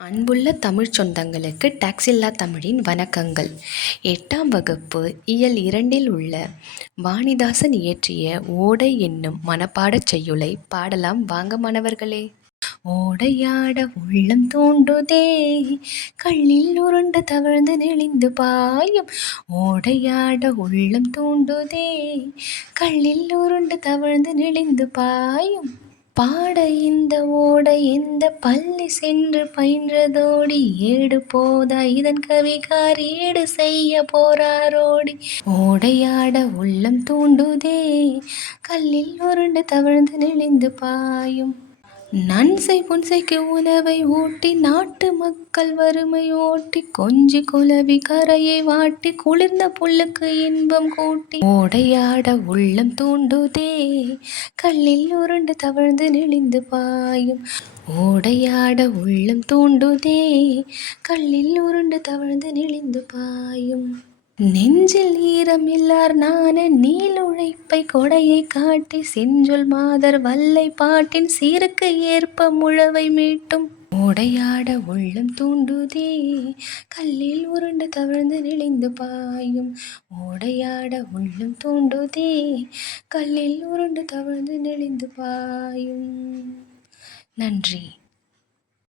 அன்புள்ள தமிழ்ச் சொந்தங்களுக்கு டாக்ஸில்லா தமிழின் வணக்கங்கள். 8ஆம் வகுப்பு இயல் 2இல் உள்ள வாணிதாசன் இயற்றிய ஓடை என்னும் மனப்பாடச் செய்யுளை பாடலாம் வாங்க மாணவர்களே. ஓடையாட உள்ளம் தூண்டுதே, கல்லில் உருண்டு தவழ்ந்து நெளிந்து பாயும். ஓடையாட உள்ளம் தூண்டுதே, கல்லில் உருண்டு தவழ்ந்து நெளிந்து பாயும். பாட இந்த ஓடை எந்த பள்ளி சென்று பயின்றதோடி, ஏடு போதா இதன் கவிகார் ஈடு செய்ய போறாரோடி. ஓடையாட உள்ளம் தூண்டுதே, கல்லில் உருண்டு தவழ்ந்து நெளிந்து பாயும். நன்சை புன்சைக்கு உணவை ஊட்டி, நாட்டு மக்கள் வறுமை ஓட்டி, கொஞ்சி குலவி கரையை வாட்டி, குளிர்ந்த புல்லுக்கு இன்பம் கூட்டி. ஓடையாட உள்ளம் தூண்டுதே, கல்லில் உருண்டு தவழ்ந்து நெளிந்து பாயும். ஓடையாட உள்ளம் தூண்டுதே, கல்லில் உருண்டு தவழ்ந்து நெளிந்து பாயும். நெஞ்சில் ஈரம் இல்லார் நாண நீளுழைப்பை கொடையை காட்டி, செஞ்சொல் மாதர் வல்லை பாட்டின் சீருக்கு ஏற்ப முழவை மீட்டும். ஓடையாட உள்ளம் தூண்டுதே, கல்லில் உருண்டு தவழ்ந்து நெளிந்து பாயும். ஓடையாட உள்ளம் தூண்டுதே, கல்லில் உருண்டு தவழ்ந்து நெளிந்து பாயும். நன்றி.